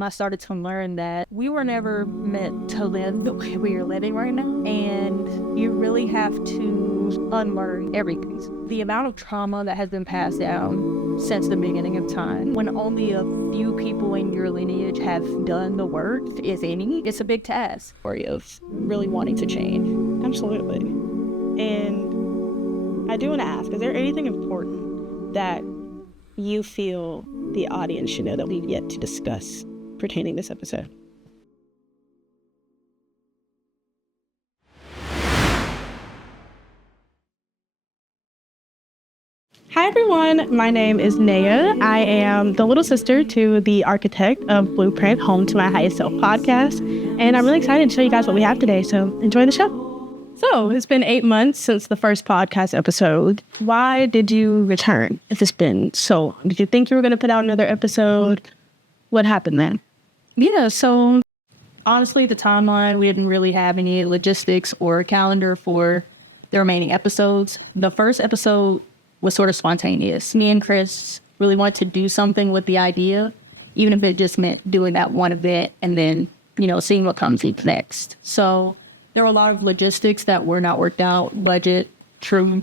I started to learn that we were never meant to live the way we are living right now, and you really have to unlearn everything. The amount of trauma that has been passed down since the beginning of time, when only a few people in your lineage have done the work, if any, it's a big task for you of really wanting to change. Absolutely. And I do want to ask, is there anything important that you feel the audience should know that we've yet to discuss pertaining this episode? Hi everyone, my name is Naya. I am the little sister to the architect of Blueprint, home to my Highest Self podcast, and I'm really excited to show you guys what we have today, so enjoy the show. So, it's been 8 months since the first podcast episode. Why did you return if it's been so long? Did you think you were going to put out another episode? What happened then? Yeah, so honestly, the timeline, we didn't really have any logistics or calendar for the remaining episodes. The first episode was sort of spontaneous. Me and Chris really wanted to do something with the idea, even if it just meant doing that one event and then, seeing what comes next. So there were a lot of logistics that were not worked out, budget, crew.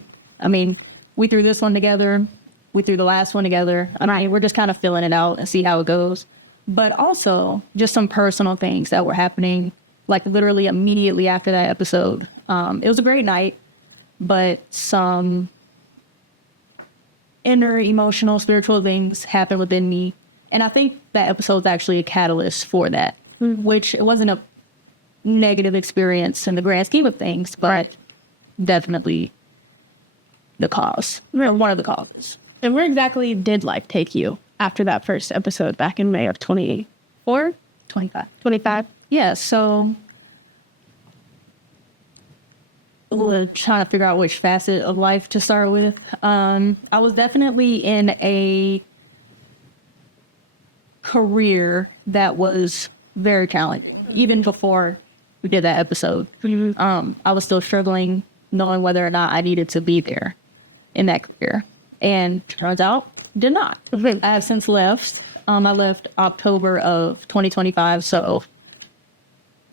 We threw this one together. We threw the last one together. We're just kind of filling it out and see how it goes. But also just some personal things that were happening, like literally immediately after that episode. It was a great night, but some inner emotional, spiritual things happened within me. And I think that episode's actually a catalyst for that, which it wasn't a negative experience in the grand scheme of things, but definitely the cause, or one of the causes. And where exactly did life take you after that first episode back in May of 24? 25. 25? Yeah, so trying to figure out which facet of life to start with. I was definitely in a career that was very challenging, even before we did that episode. I was still struggling knowing whether or not I needed to be there in that career. And turns out, did not. I have since left. I left October of 2025, so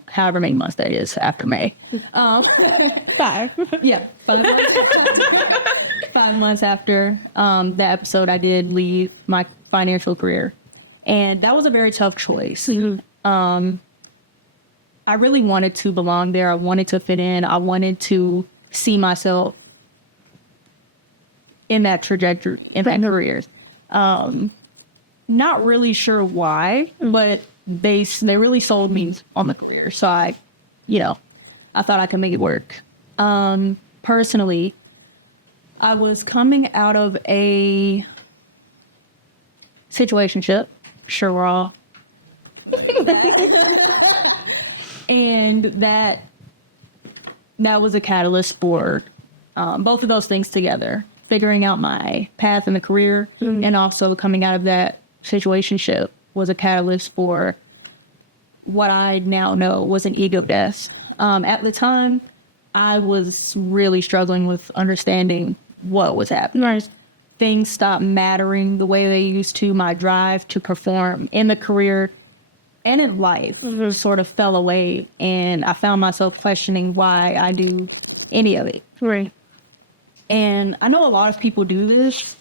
however many months that is after May. 5. Yeah, 5 months after. 5 months after that episode, I did leave my financial career. And that was a very tough choice. I really wanted to belong there. I wanted to fit in. I wanted to see myself in that trajectory, in that career. Not really sure why, but they really sold me on the career. So I thought I could make it work. Personally, I was coming out of a situationship. Sure, we're all familiar with that. And that was a catalyst for both of those things together. Figuring out my path in the career and also coming out of that situationship was a catalyst for what I now know was an ego death. At the time, I was really struggling with understanding what was happening. Right. Things stopped mattering the way they used to. My drive to perform in the career and in life sort of fell away, and I found myself questioning why I do any of it. Right. And I know a lot of people do this,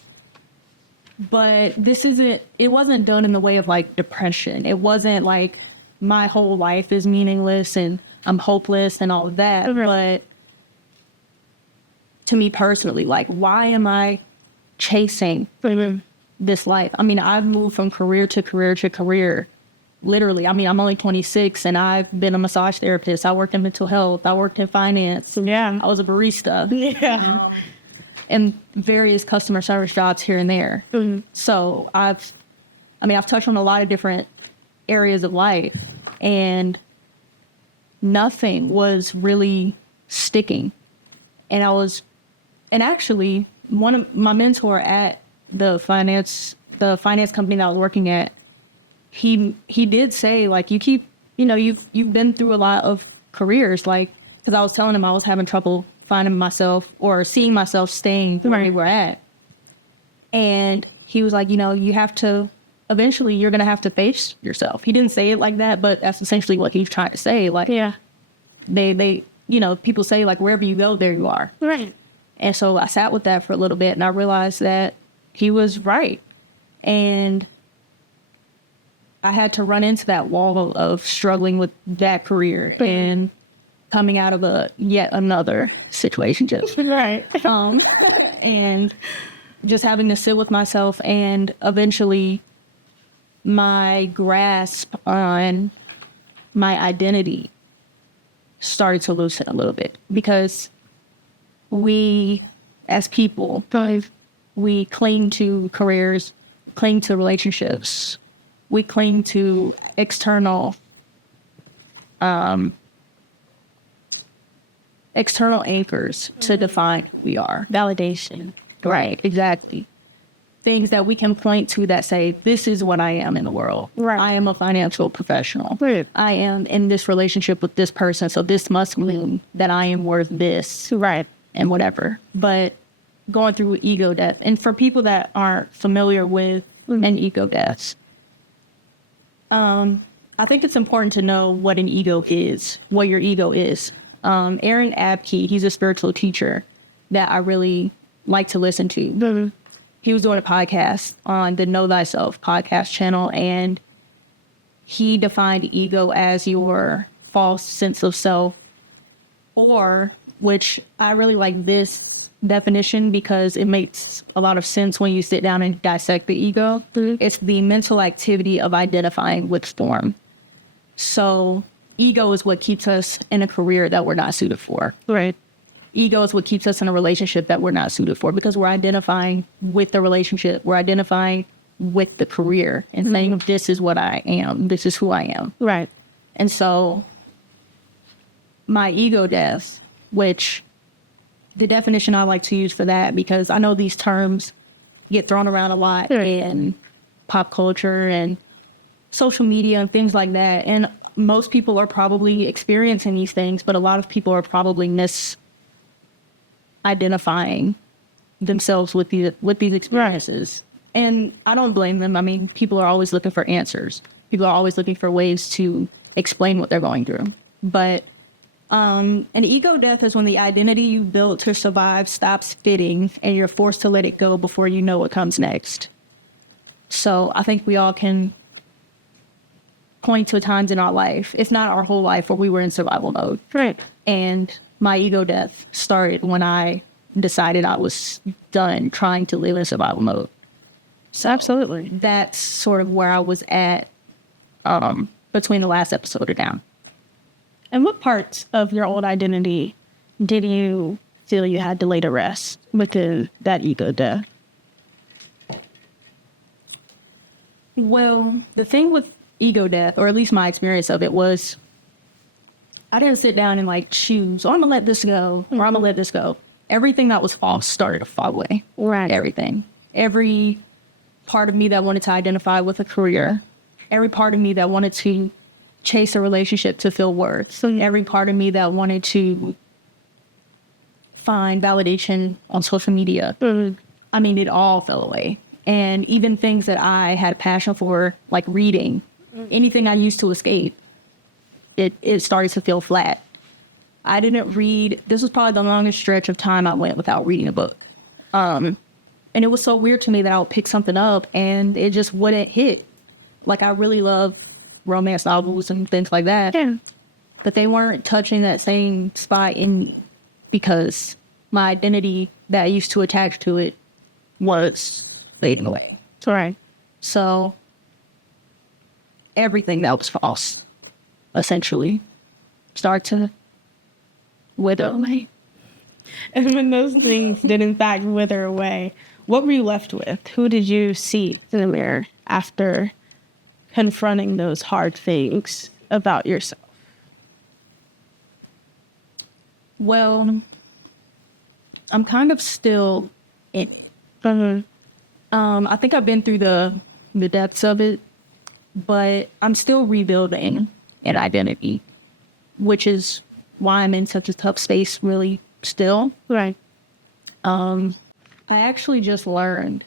but it wasn't done in the way of like depression. It wasn't like my whole life is meaningless and I'm hopeless and all of that. Okay. But to me personally, like, why am I chasing this life? I've moved from career to career to career. Literally, I'm only 26 and I've been a massage therapist. I worked in mental health. I worked in finance. Yeah. I was a barista. Yeah. And various customer service jobs here and there. So I've touched on a lot of different areas of life, and nothing was really sticking. And actually, one of my mentor at the finance company that I was working at, he did say, like, you've been through a lot of careers, like, because I was telling him I was having trouble finding myself or seeing myself staying where we were at. And he was like, you have to eventually you're going to have to face yourself. He didn't say it like that, but that's essentially what he was trying to say. Like, Yeah. they people say, like, wherever you go, there you are. Right. And so I sat with that for a little bit, and I realized that he was right. And I had to run into that wall of struggling with that career and coming out of yet another situationship. Right. And just having to sit with myself, and eventually my grasp on my identity started to loosen a little bit, because we, as people, we cling to careers, we cling to relationships, we cling to external anchors to define who we are. Validation. Right, exactly. Things that we can point to that say, this is what I am in the world. Right. I am a financial professional. Right. I am in this relationship with this person, so this must mean that I am worth this. Right. And whatever. But going through ego death, and for people that aren't familiar with an ego death, I think it's important to know what an ego is, what your ego is. Aaron Abke, he's a spiritual teacher that I really like to listen to. He was doing a podcast on the Know Thyself podcast channel, and he defined ego as your false sense of self, or, which I really like this definition because it makes a lot of sense when you sit down and dissect the ego. It's the mental activity of identifying with form. So ego is what keeps us in a career that we're not suited for. Right. Ego is what keeps us in a relationship that we're not suited for, because we're identifying with the relationship. We're identifying with the career and saying, this is what I am. This is who I am. Right. And so my ego death, which the definition I like to use for that, because I know these terms get thrown around a lot in pop culture and social media and things like that. And most people are probably experiencing these things, but a lot of people are probably misidentifying themselves with these experiences. Right. And I don't blame them. I mean, people are always looking for answers. People are always looking for ways to explain what they're going through. But an ego death is when the identity you built to survive stops fitting and you're forced to let it go before you know what comes next. So I think we all can point to times in our life, if not our whole life, where we were in survival mode. Right. And my ego death started when I decided I was done trying to live in survival mode. So absolutely. That's sort of where I was at between the last episode and now. And what parts of your old identity did you feel you had to lay to rest within that ego death? Well, the thing with ego death, or at least my experience of it, was I didn't sit down and like choose, I'm gonna let this go, or I'm gonna let this go. Everything that was false started to fall away. Right. Everything. Every part of me that wanted to identify with a career, every part of me that wanted to chase a relationship to feel worth, every part of me that wanted to find validation on social media. I mean, it all fell away. And even things that I had a passion for, like reading, anything I used to escape, it started to feel flat. I didn't read, this was probably the longest stretch of time I went without reading a book. And it was so weird to me that I would pick something up and it just wouldn't hit. Like, I really love romance novels and things like that. Yeah. But they weren't touching that same spot in me because my identity that I used to attach to it was fading away. Right. So everything that was false, essentially, started to wither away. And when those things did in fact wither away, what were you left with? Who did you see in the mirror after confronting those hard things about yourself? Well, I'm kind of still in it. I think I've been through the depths of it, but I'm still rebuilding an identity, which is why I'm in such a tough space, really, still. Right. I actually just learned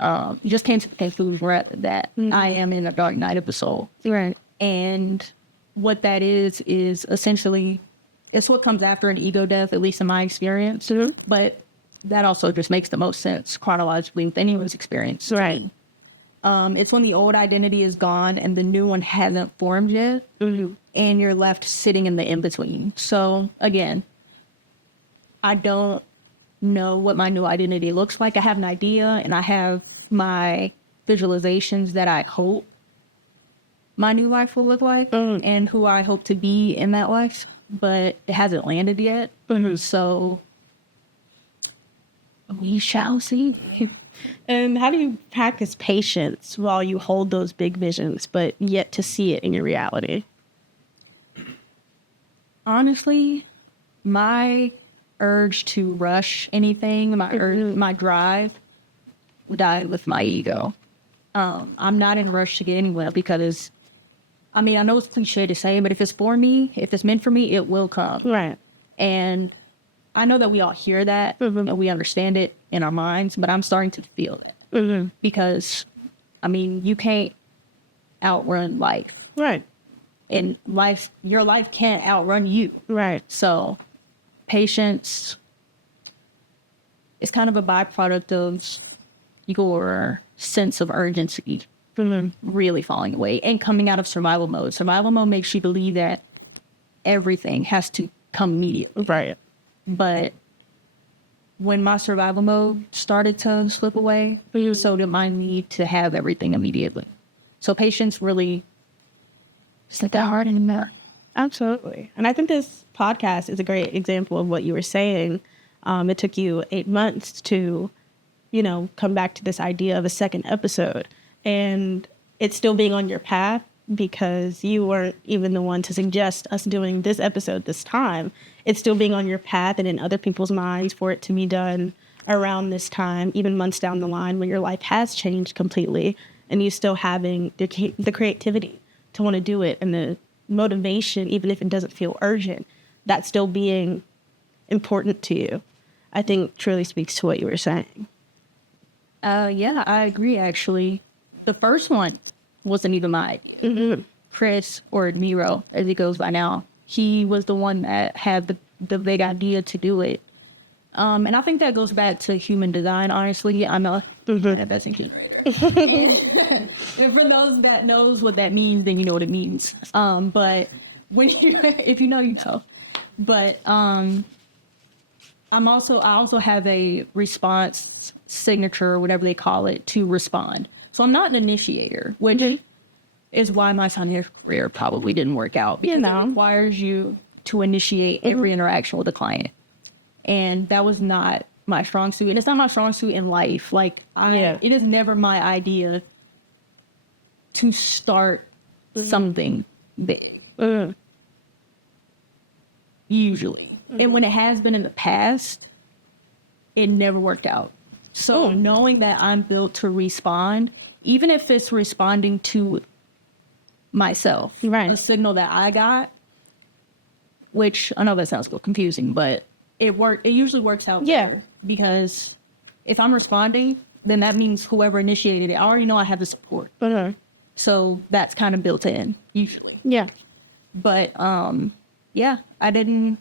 just came to the conclusion rather that I am in a dark night of the soul. Right. And what that is essentially, it's what comes after an ego death, at least in my experience. But that also just makes the most sense chronologically with anyone's experience to me. It's when the old identity is gone and the new one hasn't formed yet, and you're left sitting in the in-between. So again, I don't know what my new identity looks like. I have an idea and I have my visualizations that I hope my new life will look like and who I hope to be in that life, but it hasn't landed yet. So we shall see. And how do you practice patience while you hold those big visions, but yet to see it in your reality? Honestly, my urge to rush anything, my drive died with my ego. I'm not in a rush to get anywhere because, I mean, I know it's cliche to say, but if it's for me, if it's meant for me, it will come. Right. And I know that we all hear that and we understand it in our minds, but I'm starting to feel that because, I mean, you can't outrun life. Right. And your life can't outrun you. Right. So patience is kind of a byproduct of your sense of urgency really falling away and coming out of survival mode. Survival mode makes you believe that everything has to come immediately. Right. But when my survival mode started to slip away, so did my need to have everything immediately. So patience really isn't that hard anymore. Absolutely. And I think this podcast is a great example of what you were saying. It took you 8 months to, come back to this idea of a second episode. And it's still being on your path because you weren't even the one to suggest us doing this episode this time. It's still being on your path and in other people's minds for it to be done around this time, even months down the line when your life has changed completely and you still having the creativity to want to do it and the motivation, even if it doesn't feel urgent, that still being important to you, I think truly speaks to what you were saying. Yeah, I agree, actually. The first one wasn't even my idea. Chris, or Nero, as he goes by now, he was the one that had the big idea to do it. And I think that goes back to human design, honestly. I'm a manifesting generator. and for those that knows what that means, then you know what it means. But if you know, you know. But I also have a response signature, or whatever they call it, to respond. So I'm not an initiator, which is why my financial career probably didn't work out, because it requires you to initiate every interaction with the client. And that was not my strong suit. And it's not my strong suit in life. Like, it is never my idea to start something big. Usually. And when it has been in the past, it never worked out. So knowing that I'm built to respond, even if it's responding to myself, a signal that I got, which I know that sounds a little confusing, but it usually works out better, because if I'm responding, then that means whoever initiated it, I already know I have the support. So that's kind of built in usually. But I didn't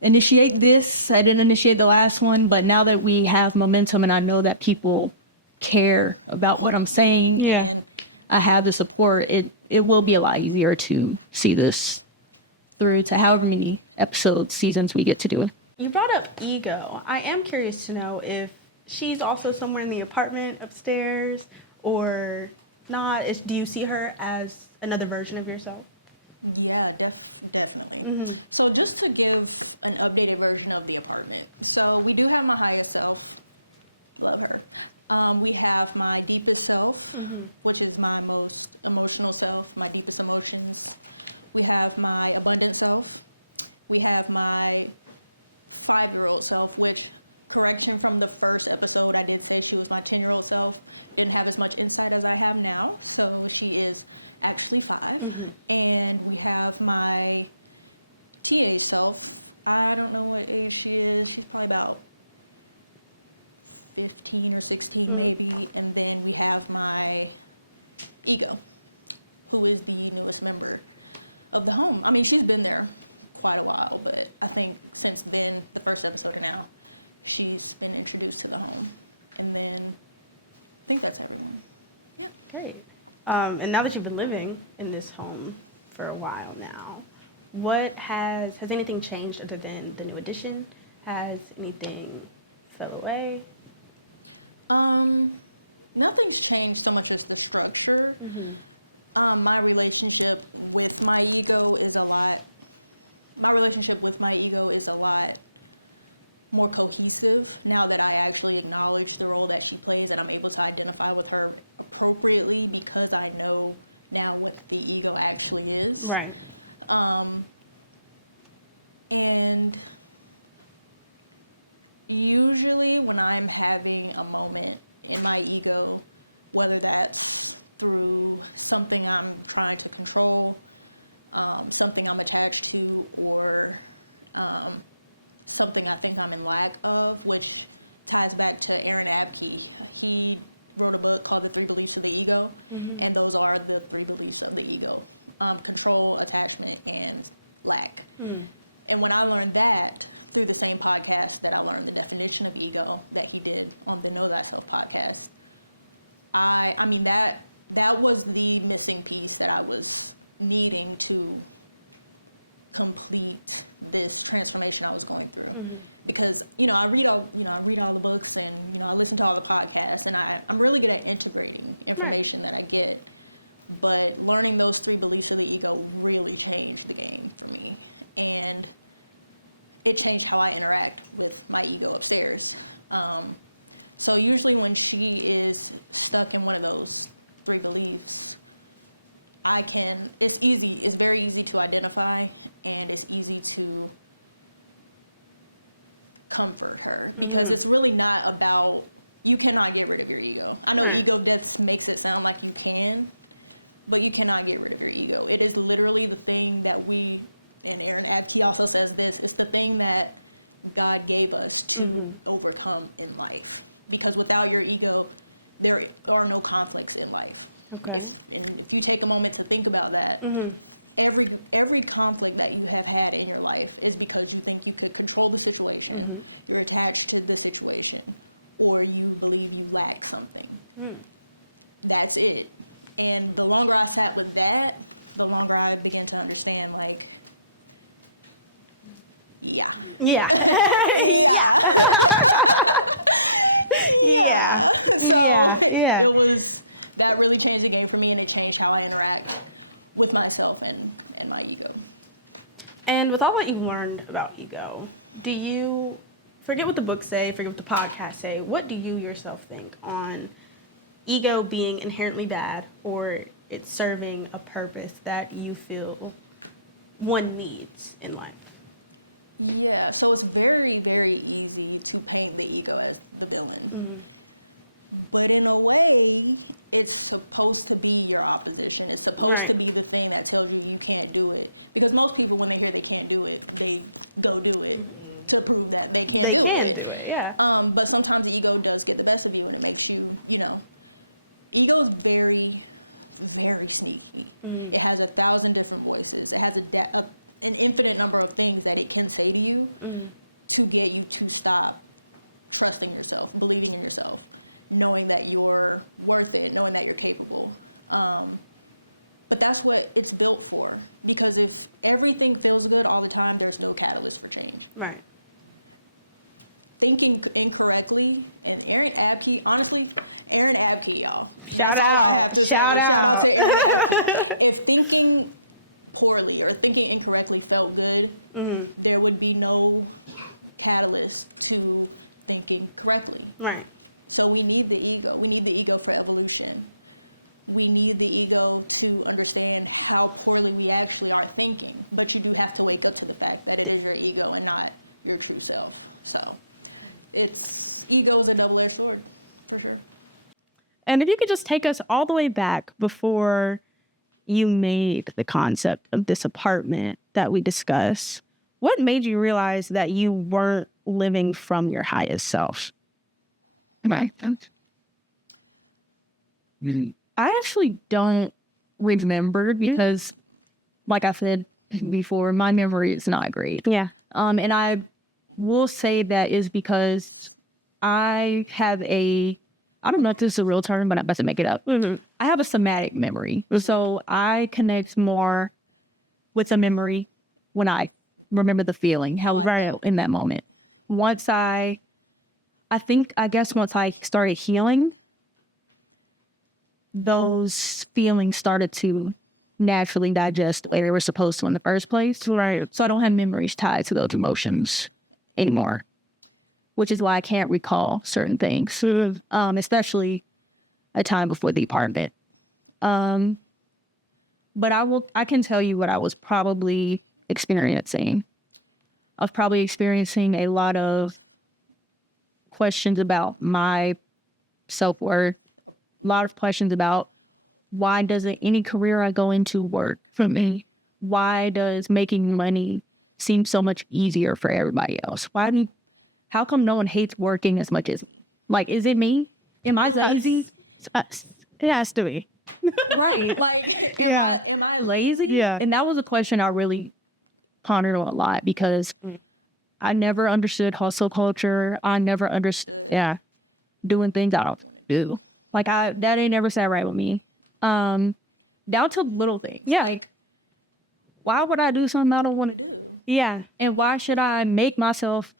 initiate this. I didn't initiate the last one, but now that we have momentum and I know that people care about what I'm saying and I have the support, it will be a lot easier to see this through to however many episodes, seasons we get to do it. You brought up ego. I am curious to know if she's also somewhere in the apartment upstairs or not. Do you see her as another version of yourself? Yeah, definitely. So just to give an updated version of the apartment. So we do have my highest self. Love her. We have my deepest self, which is my most emotional self, my deepest emotions. We have my abundant self. We have my 5-year-old self, which, correction from the first episode, I did say she was my 10-year-old self. Didn't have as much insight as I have now. So she is actually 5. And we have my TA self. I don't know what age she is. She's probably about 15 or 16 maybe. And then we have my ego, who is the newest member of the home. I mean, she's been there quite a while, but I think since then, the first episode to now, she's been introduced to the home. And then I think that's everyone. Yeah, great. And now that you've been living in this home for a while now, what has anything changed other than the new addition? Has anything fell away? Nothing's changed so much as the structure. My relationship with my ego is a lot more cohesive now that I actually acknowledge the role that she plays, and I'm able to identify with her appropriately because I know now what the ego actually is. Right. And usually when I'm having a moment in my ego, whether that's through something I'm trying to control, something I'm attached to, or something I think I'm in lack of, which ties back to Aaron Abke. He wrote a book called The 3 Beliefs of the Ego, and those are the 3 beliefs of the ego: control, attachment, and lack. And when I learned that through the same podcast that I learned the definition of ego that he did on the Know Thyself podcast, I mean that was the missing piece that I was needing to complete this transformation I was going through. Because I read all the books, and I listen to all the podcasts, and I'm really good at integrating information that I get, but learning those 3 beliefs of the ego really changed the game for me, and it changed how I interact with my ego upstairs. So usually when she is stuck in one of those 3 beliefs, it's very easy to identify, and it's easy to comfort her, because it's really not about, you cannot get rid of your ego. I know ego death makes it sound like you can, but you cannot get rid of your ego. It is literally the thing that and Aaron Abke also says this, it's the thing that God gave us to overcome in life. Because without your ego, there are no conflicts in life. Okay. If you take a moment to think about that, every conflict that you have had in your life is because you think you could control the situation, you're attached to the situation, or you believe you lack something. That's it. And the longer I sat with that, the longer I began to understand, like, yeah. So it was, that really changed the game for me, and it changed how I interact with myself and my ego. And with all that you've learned about ego, do you, forget what the books say, forget what the podcasts say, what do you yourself think on ego being inherently bad, or it's serving a purpose that you feel one needs in life? Yeah, so it's very, very easy to paint the ego as the villain. But in a way, it's supposed to be your opposition. It's supposed to be the thing that tells you can't do it. Because most people, when they hear they can't do it, they go do it to prove that they can't do it. But sometimes the ego does get the best of you, and it makes you, ego is very, very sneaky. It has 1,000 different voices. It has an infinite number of things that it can say to you to get you to stop trusting yourself, believing in yourself, knowing that you're worth it, knowing that you're capable. But that's what it's built for. Because if everything feels good all the time, there's no catalyst for change. Right. Thinking incorrectly, and Aaron Abke, honestly, Aaron Abke, y'all. That's all I have to say. Shout out to Aaron Abke. If thinking poorly or thinking incorrectly felt good, there would be no catalyst to thinking correctly. Right. So we need the ego. We need the ego for evolution. We need the ego to understand how poorly we actually are thinking. But you do have to wake up to the fact that it is your ego and not your true self. So ego is a double-edged sword, for sure. And if you could just take us all the way back before you made the concept of this apartment that we discussed, what made you realize that you weren't living from your highest self? Right. I actually don't remember because, like I said before, my memory is not great. Yeah. And I will say that is because I have I don't know if this is a real term, but I'm about to make it up. Mm-hmm. I have a somatic memory. So I connect more with a memory when I remember the feeling, how I felt in that moment. Once I guess once I started healing, those feelings started to naturally digest the way they were supposed to in the first place. Right. So I don't have memories tied to those emotions anymore, which is why I can't recall certain things, especially a time before the apartment. But I can tell you what I was probably experiencing. I was probably experiencing a lot of questions about my self-worth, a lot of questions about why doesn't any career I go into work for me? Why does making money seem so much easier for everybody else? How come no one hates working as much as me? Like, is it me? Am I lazy? It's us. It has to be. Right. Like, am I lazy? Yeah. And that was a question I really pondered on a lot because I never understood hustle culture. I never understood doing things I don't want to do. Like, that ain't never sat right with me. Down to little things. Yeah. Like, why would I do something I don't want to do? Yeah. And why should I make myself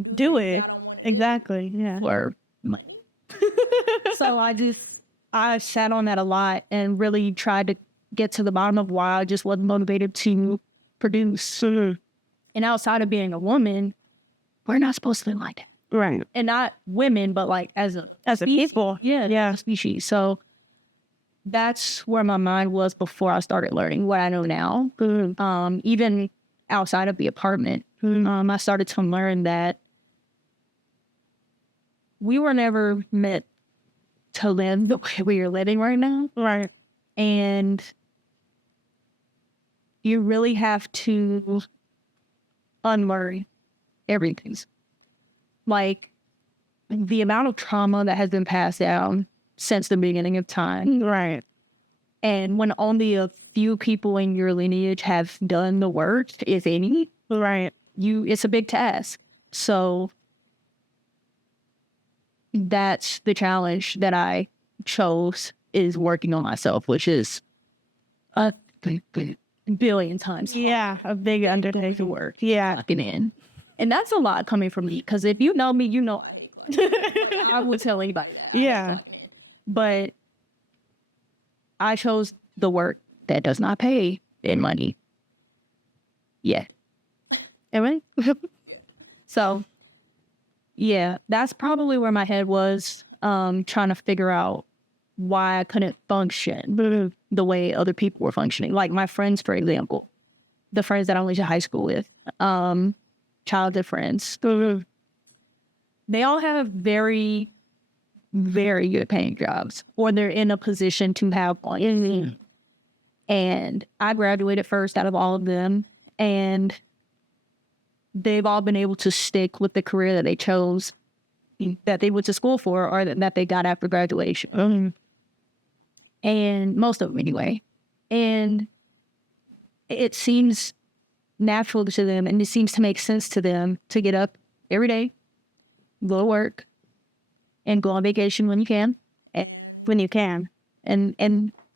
do things I don't want to do? Exactly. Yeah. For money? So I sat on that a lot and really tried to get to the bottom of why I just wasn't motivated to produce. Mm-hmm. And outside of being a woman, we're not supposed to live like that. Right. And not women, but like as a species. people. Yeah, as a species. So that's where my mind was before I started learning what I know now. Mm-hmm. Even outside of the apartment, I started to learn that we were never meant to live the way we are living right now. Right. And you really have to unlearn everything. Like, the amount of trauma that has been passed down since the beginning of time. Right. And when only a few people in your lineage have done the work, if any, Right. it's a big task. So that's the challenge that I chose, is working on myself, which is a billion times harder. Yeah, a big than undertaking. going to work, Yeah. clocking in. And that's a lot coming from me, because if you know me, you know I hate clocking in. Like, I will tell anybody that. I hate clocking in. But I chose the work that does not pay in money yet. Am I? Yet. So, yeah, that's probably where my head was, trying to figure out why I couldn't function the way other people were functioning. Like my friends, for example, the friends that I went to high school with, childhood friends, they all have very, very good paying jobs, or they're in a position to have one soon. And I graduated first out of all of them, and they've all been able to stick with the career that they chose, that they went to school for, or that they got after graduation. And most of them anyway. And it seems natural to them, and it seems to make sense to them to get up every day, go to work, and go on vacation when you can. And When you can. And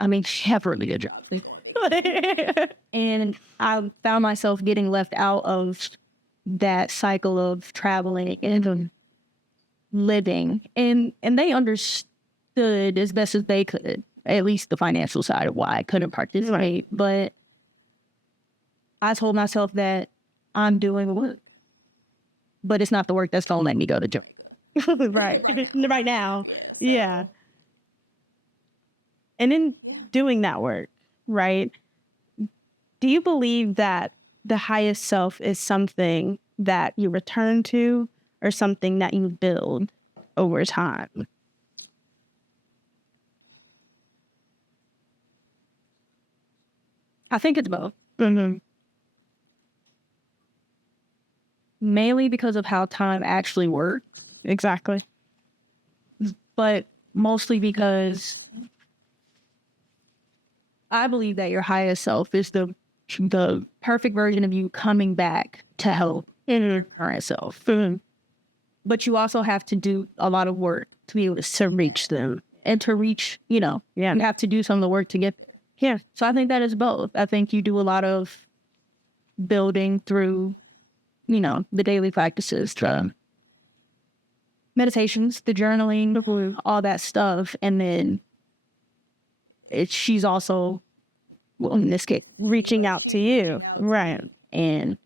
I mean, they have really good jobs. They go on vacation. And I found myself getting left out of that cycle of traveling and living. And they understood as best as they could, at least the financial side of why I couldn't participate. But I told myself that I'm doing the work. But it's not the work that's going to let me go to Jamaica. Right. Right now. Right now. Yeah. So, Yeah. And in doing that work, right, do you believe that the highest self is something that you return to, or something that you build over time? I think it's both. Mm-hmm. Mainly because of how time actually works. Exactly. but mostly because I believe that your highest self is the perfect version of you coming back to help your current self. But you also have to do a lot of work to be able to see reach that. them. And to reach, you have to do some of the work to get there. Yeah. So I think that is both. I think you do a lot of building through, the daily practices, the meditations, the journaling, all that stuff. And then she's also, well, in this case, reaching out to you. Reaching out to me and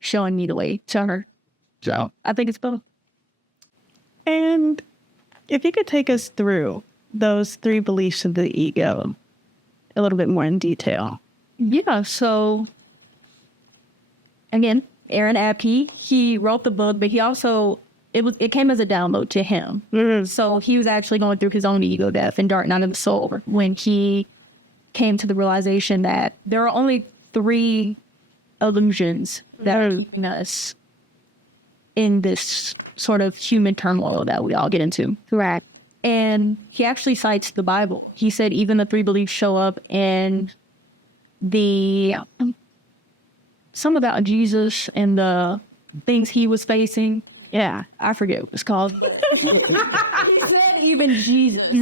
showing me the way to her. So I think it's both. And if you could take us through those 3 beliefs of the ego a little bit more in detail. Yeah, so again, Aaron Abke, he wrote the book, but he also, it came as a download to him. So he was actually going through his own ego death in Dark Night of the Soul when he came to the realization that there are only 3 illusions that are keeping us in this sort of human turmoil that we all get into. Right. And he actually cites the Bible. He said even the 3 beliefs show up in some about Jesus and the things he was facing. Yeah. I forget what it's called, but he said even Jesus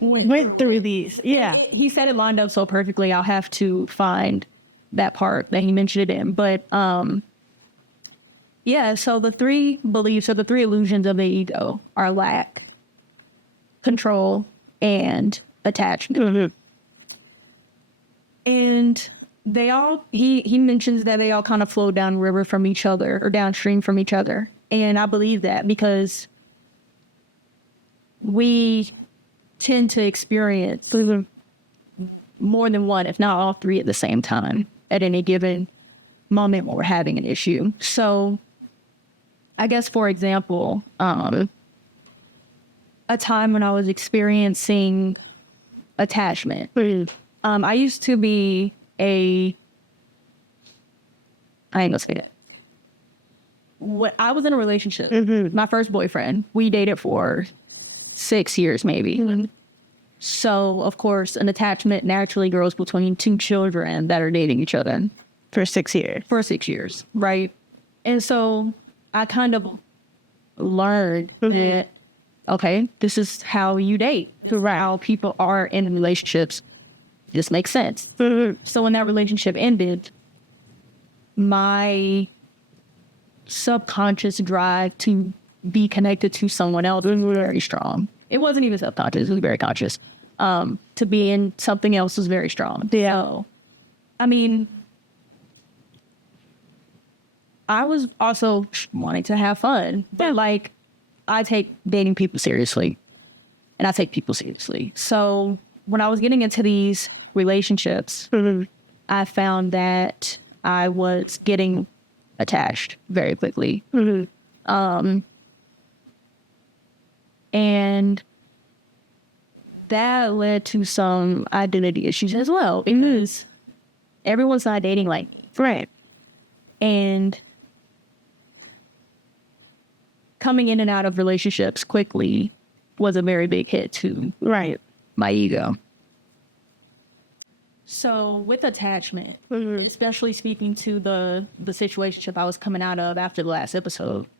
went through these. Yeah. And he said it lined up so perfectly. I'll have to find that part that he mentioned it in. But so the 3 beliefs or the 3 illusions of the ego are lack, control, and attachment. And they all, he mentions that they all kind of flow downriver from each other or downstream from each other. And I believe that because we tend to experience more than one, if not all 3 at the same time at any given moment when we're having an issue. So I guess, for example, a time when I was experiencing attachment. I used to be I ain't gonna say that. I was in a relationship. My first boyfriend, we dated for 6 years maybe. So, of course, an attachment naturally grows between 2 children that are dating each other. For 6 years. For 6 years, right? And so I kind of learned that, okay, this is how you date. This is how people are in relationships. This makes sense. So when that relationship ended, my subconscious drive to be connected to someone else was very strong. It wasn't even subconscious, it was very conscious. To be in something else was very strong. Yeah. So, I mean, I was also wanting to have fun, but like, I take dating people seriously and I take people seriously. So when I was getting into these relationships, I found that I was getting attached very quickly. And that led to some identity issues as well, because everyone's not dating like me. Right. And coming in and out of relationships quickly was a very big hit to my ego. So with attachment, especially speaking to the situationship I was coming out of after the last episode,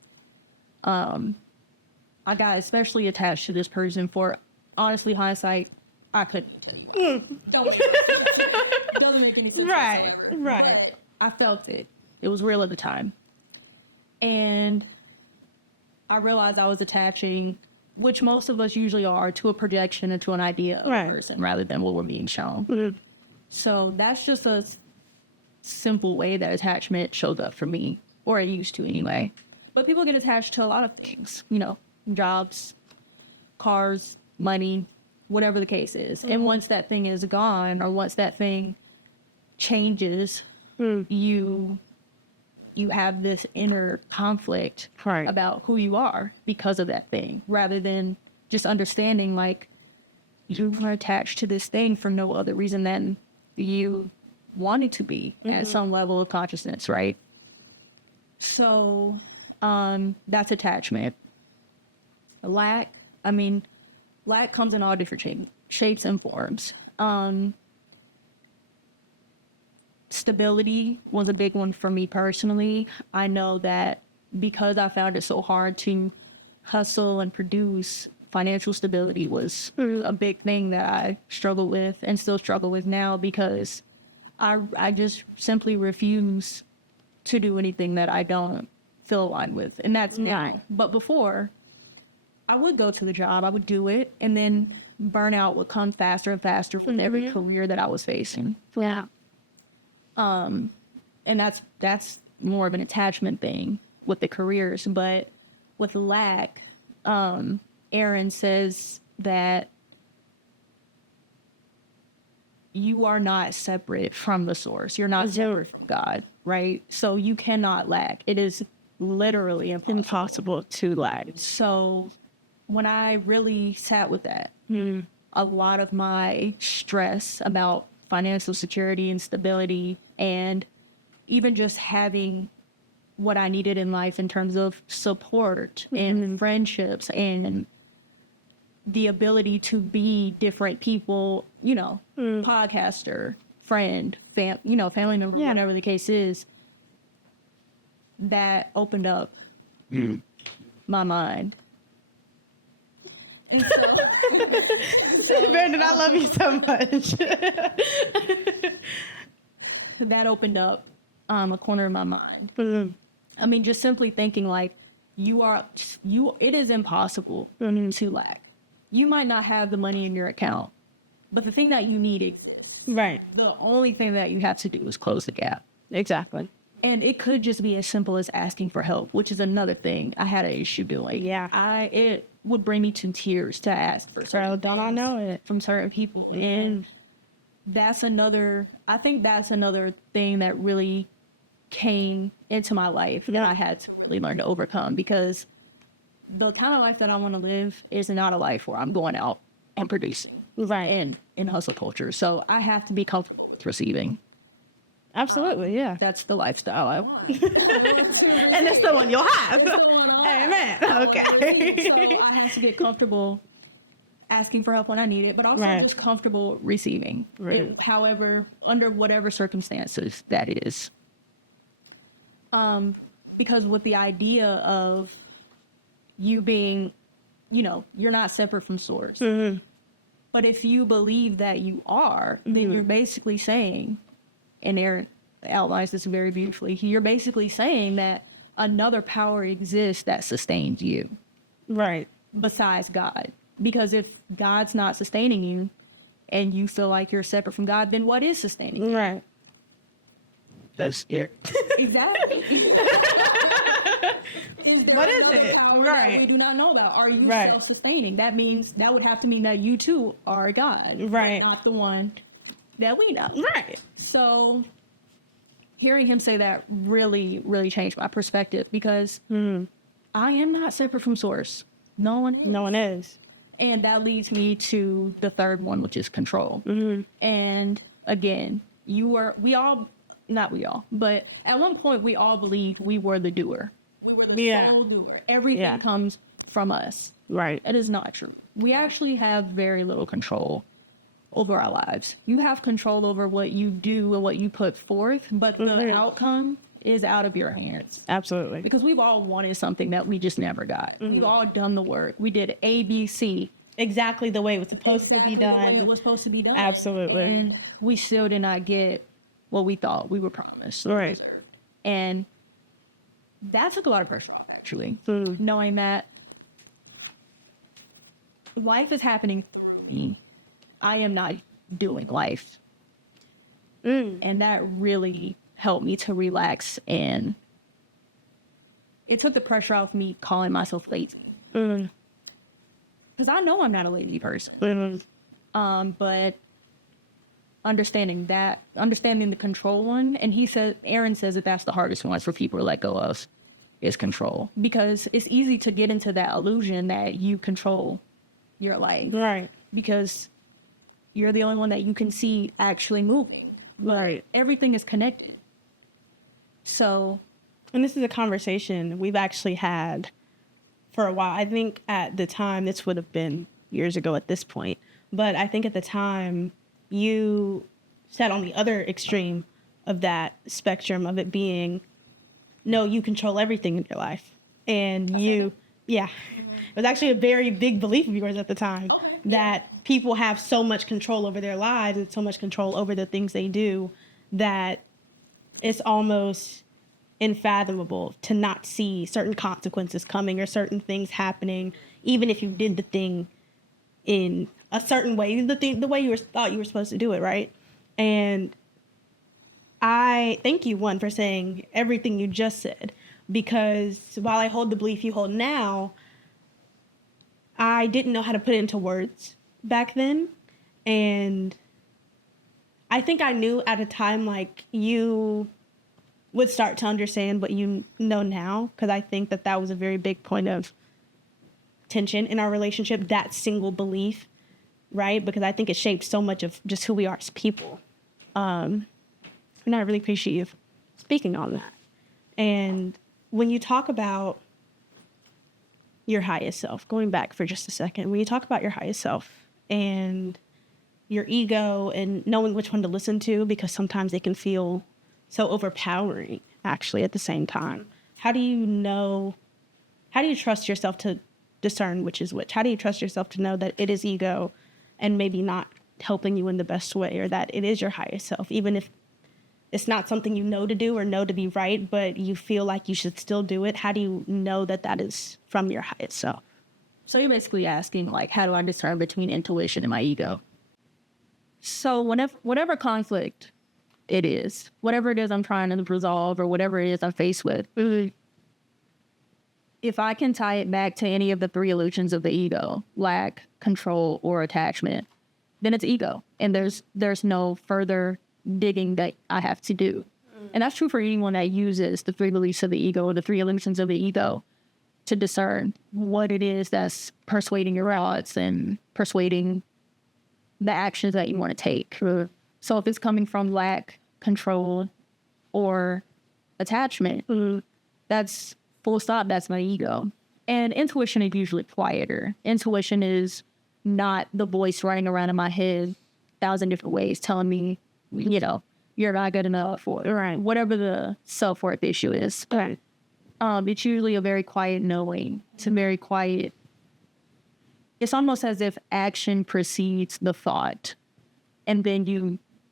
I got especially attached to this person for, honestly, hindsight, I couldn't even tell you why. Don't make no sense. Doesn't make any sense whatsoever. But I felt it. It was real at the time. And I realized I was attaching, which most of us usually are, to a projection or to an idea of a person rather than what we're being shown. So that's just a simple way that attachment shows up for me, or it used to anyway. But people get attached to a lot of things, jobs, cars, money, whatever the case is. And once that thing is gone, or once that thing changes, you have this inner conflict about who you are because of that thing, rather than just understanding like you are attached to this thing for no other reason than you wanted to be at some level of consciousness, right? So that's attachment. Lack, I mean, lack comes in all different shapes and forms. Stability was a big one for me personally. I know that because I found it so hard to hustle and produce, financial stability was a big thing that I struggle with and still struggle with now, because I just simply refuse to do anything that I don't feel aligned with. And that's now. Right. But before, I would go to the job, I would do it, and then burnout would come faster and faster with every career that I was facing. Yeah. And that's more of an attachment thing with the careers. But with lack, Aaron says that you are not separate from the source. You're not separate from God, right? So you cannot lack. It is literally impossible to lack. So when I really sat with that, a lot of my stress about financial security and stability, and even just having what I needed in life in terms of support and friendships and the ability to be different people, you know, podcaster, friend, family member, whatever the case is, that opened up my mind. And so, Brandon, I love you so much. that opened up a corner of my mind. I mean, just simply thinking like, it is impossible to lack. You might not have the money in your account, but the thing that you need exists. Right. The only thing that you have to do is close the gap. Exactly. And it could just be as simple as asking for help, which is another thing I had an issue doing. Yeah. It would bring me to tears to ask for certain things from certain people. And I think that's another thing that really came into my life that I had to really learn to overcome, because the kind of life that I want to live is not a life where I'm going out and producing and in hustle culture. So I have to be comfortable with receiving. Absolutely, yeah. That's the lifestyle I want. I want to receive. And it's the one you'll have. It's the one I'll have. Amen. I want to receive. So I have to get comfortable asking for help when I need it, but also just comfortable receiving it, however, under whatever circumstances that is. Because with the idea of you being, you're not separate from source. But if you believe that you are, then you're basically saying, and Aaron outlines this very beautifully, you're basically saying that another power exists that sustains you. Right. Besides God. Because if God's not sustaining you and you feel like you're separate from God, then what is sustaining you? Right. That's scary. Exactly. Is there another power that we do not know about? Are you self-sustaining? That would have to mean that you too are a God, but not the one that we know. Right. So hearing him say that really, really changed my perspective, because I am not separate from source. No one is. No one is. And that leads me to the third one, which is control. And again, but at one point we all believed we were the doer. We were the sole doer. Everything comes from us. Right. It is not true. We actually have very little control over our lives. You have control over what you do and what you put forth, but the outcome is out of your hands. Absolutely. Because we've all wanted something that we just never got. We've all done the work. We did A, B, C. Exactly the way it was supposed Exactly to be done. the way it was supposed to be done. Absolutely. And we still did not get what we thought we were promised or deserved. And that took a lot of pressure off, actually. Knowing that life is happening through me. I am not doing life. And that really helped me to relax, and it took the pressure off me calling myself lazy. Because I know I'm not a lazy person. But understanding the control one, and Aaron says that that's the hardest one for people to let go of, is control. Because it's easy to get into that illusion that you control your life. Right. Because you're the only one that you can see actually moving. But everything is connected. So. And this is a conversation we've actually had for a while. I think at the time, this would have been years ago at this point, but I think at the time you sat on the other extreme of that spectrum of it being, no, you control everything in your life. And yeah. It was actually a very big belief of yours at the time. Okay. That people have so much control over their lives and so much control over the things they do that it's almost unfathomable to not see certain consequences coming or certain things happening, even if you did the thing in a certain way, the way you thought you were supposed to do it, right? And I thank you, one, for saying everything you just said, because while I hold the belief you hold now, I didn't know how to put it into words back then. And I think I knew at a time, like, you would start to understand what you know now, because I think that was a very big point of tension in our relationship, that single belief, right? Because I think it shaped so much of just who we are as people. And I really appreciate you speaking on that. And when you talk about your highest self, going back for just a second, when you talk about your highest self and your ego and knowing which one to listen to, because sometimes they can feel so overpowering, actually, at the same time. How do you trust yourself to discern which is which? How do you trust yourself to know that it is ego and maybe not helping you in the best way, or that it is your highest self, even if it's not something you know to do or know to be right, but you feel like you should still do it? How do you know that that is from your highest self? So you're basically asking, like, how do I discern between intuition and my ego? So whatever conflict it is, whatever it is I'm trying to resolve or whatever it is I'm faced with, if I can tie it back to any of the three illusions of the ego, lack, control, or attachment, then it's ego. And there's no further digging that I have to do. And that's true for anyone that uses the three beliefs of the ego or the three illusions of the ego to discern what it is that's persuading your thoughts and persuading the actions that you want to take. So if it's coming from lack, control, or attachment, that's full stop, that's my ego. And intuition is usually quieter. Intuition is not the voice running around in my head 1,000 different ways telling me, you're not good enough, or whatever the self-worth issue is. It's usually a very quiet knowing. It's a very quiet, it's almost as if action precedes the thought. And then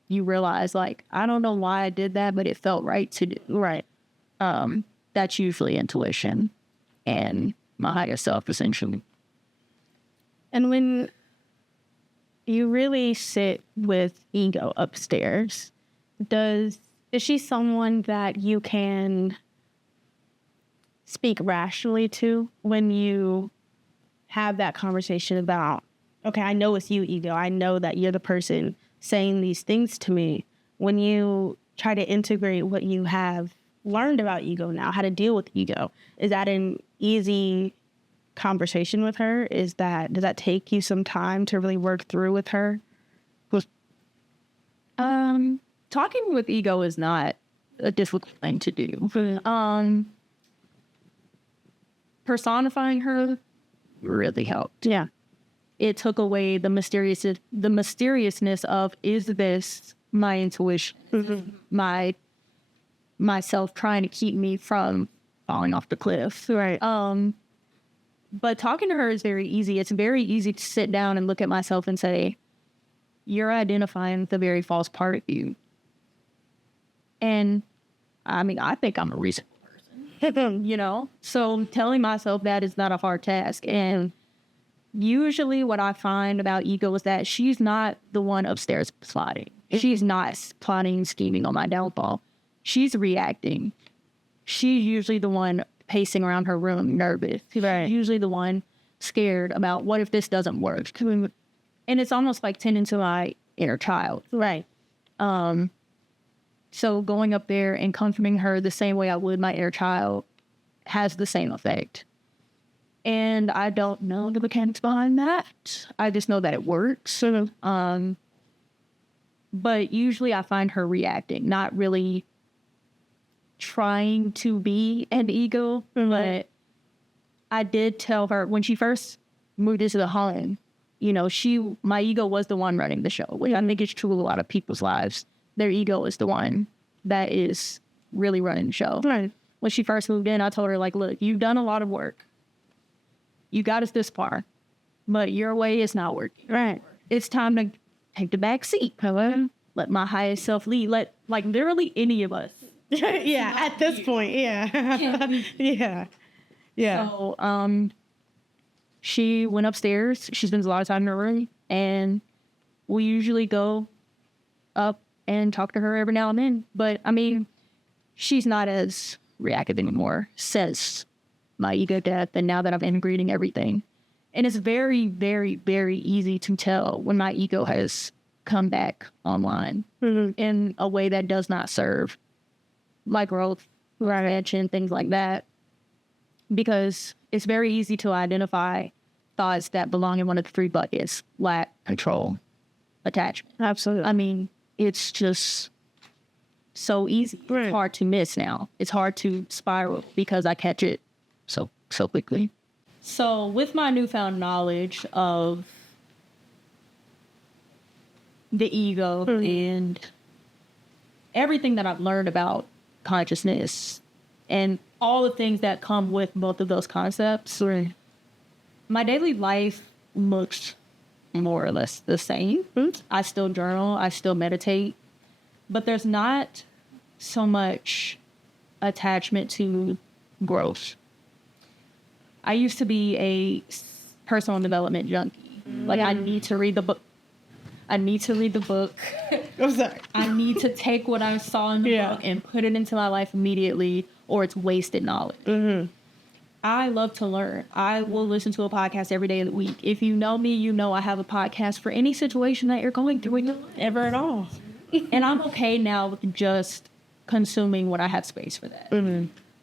you realize, like, I don't know why I did that, but it felt right to do. That's usually intuition and my higher self, essentially. And when you really sit with ego upstairs, is she someone that you can speak rationally to when you have that conversation about, okay, I know it's you, ego. I know that you're the person saying these things to me. When you try to integrate what you have learned about ego now, how to deal with ego, is that an easy conversation with her? Does that take you some time to really work through with her? Talking with ego is not a difficult thing to do. Personifying her really helped. Yeah. It took away the mysteriousness of, is this my intuition? Is this myself trying to keep me from falling off the cliff? Right. But talking to her is very easy. It's very easy to sit down and look at myself and say, you're identifying the very false part of you. And I mean, I think I'm a reasonable person, So telling myself that is not a hard task. And usually what I find about ego is that she's not the one upstairs plotting. She's not plotting, scheming on my downfall. She's reacting. She's usually the one pacing around her room, nervous. Right. She's usually the one scared about, what if this doesn't work? And it's almost like tending to my inner child. Right. So going up there and comforting her the same way I would my inner child has the same effect. And I don't know the mechanics behind that. I just know that it works. But usually I find her reacting, not really trying to be an ego, but I did tell her when she first moved into the home, you know, my ego was the one running the show, which I think is true of a lot of people's lives. Their ego is the one that is really running the show. Right. When she first moved in, I told her, like, look, you've done a lot of work. You got us this far, but your way is not working. Right. It's time to take the back seat. Hello? Let my highest self lead. Let, like, literally any of us. Yeah, at this point, yeah. Yeah. Yeah. So, she went upstairs. She spends a lot of time in her room, and we usually go up and talk to her every now and then. But, I mean, she's not as reactive anymore, says my ego death, and now that I'm integrating everything. And it's very, very, very easy to tell when my ego has come back online in a way that does not serve my growth, expansion, things like that. Because it's very easy to identify thoughts that belong in one of the 3 buckets: lack, control, attachment. Absolutely. I mean, it's just so easy. Right. It's hard to miss now. It's hard to spiral because I catch it so quickly. So with my newfound knowledge of the ego and everything that I've learned about consciousness and all the things that come with both of those concepts, my daily life looks more or less the same. I still journal, I still meditate, but there's not so much attachment to growth. I used to be a personal development junkie. Like, I need to read the book. I'm sorry. I need to take what I saw in the book and put it into my life immediately, or it's wasted knowledge. I love to learn. I will listen to a podcast every day of the week. If you know me, you know I have a podcast for any situation that you're going through in your life. Ever at all. And I'm okay now with just consuming when I have space for that.